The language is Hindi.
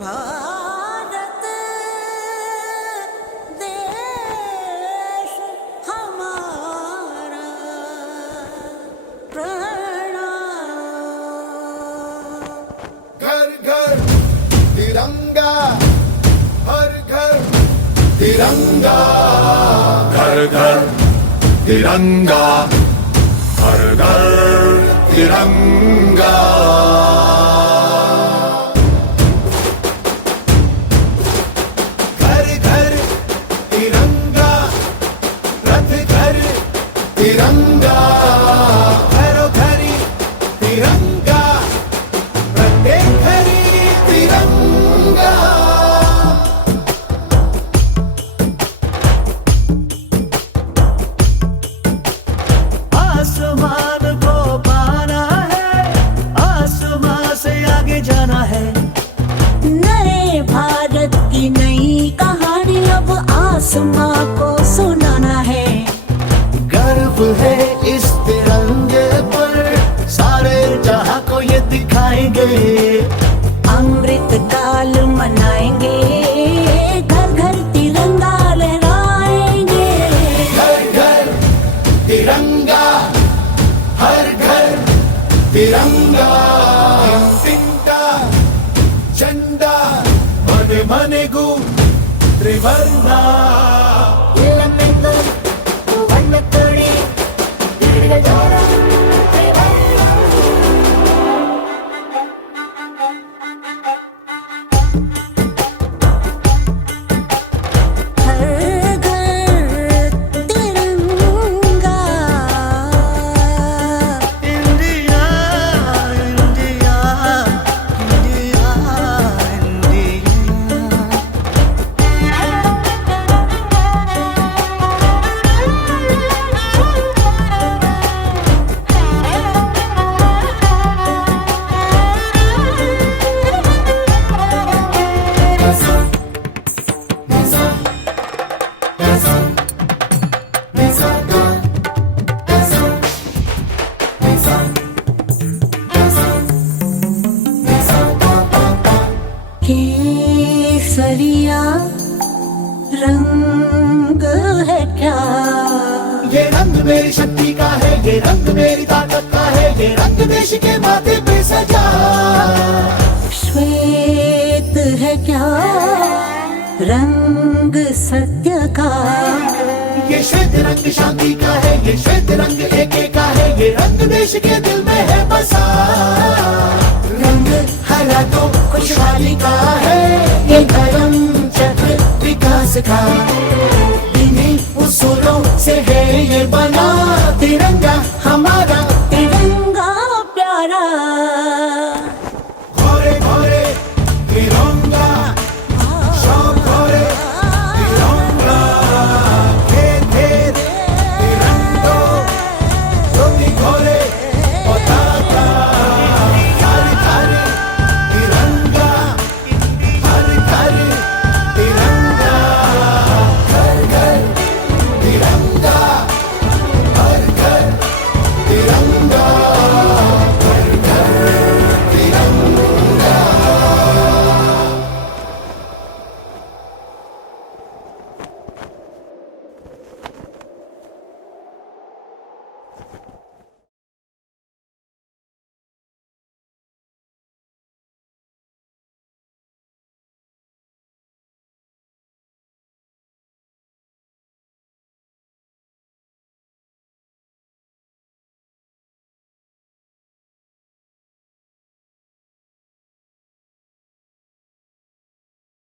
भारत देश हमारा प्रणाम। घर घर तिरंगा, हर घर तिरंगा, घर घर तिरंगा, हर घर तिरंगा। घर घर तिरंगा, रथ घर तिरंगा, घरो घरी तिरंगा, प्रत्येक घरी तिरंगा। आसमान को पाना है, आसमान से आगे जाना है। नए भारत की नई कहानी अब आसमां को सुनाना है। गर्व है इस तिरंगे पर, सारे जहां को ये दिखाएंगे। अमृत काल मनाएंगे, घर घर तिरंगा लहराएंगे। घर घर तिरंगा, हर घर तिरंगा। तिंका झंडा मन मनेगु त्रिवर्णा। हर घर तिरंगा, इंडिया इंडिया इंडिया इंडिया। केसरिया रंग है क्या? ये रंग मेरी शक्ति का है, ये रंग मेरी ताकत का है, ये रंग देश के माथे पे सजा। श्वेत है क्या रंग सत्य का? ये श्वेत रंग शांति का है, ये श्वेत रंग एके का है, ये रंग देश के दिल में है बसा। रंग हरा तो खुशहाली का है, ये धर्म चक्र विकास का। इन्हीं उसूलों से है ये बना तिरंगा हमारा। तिरंगा प्यारा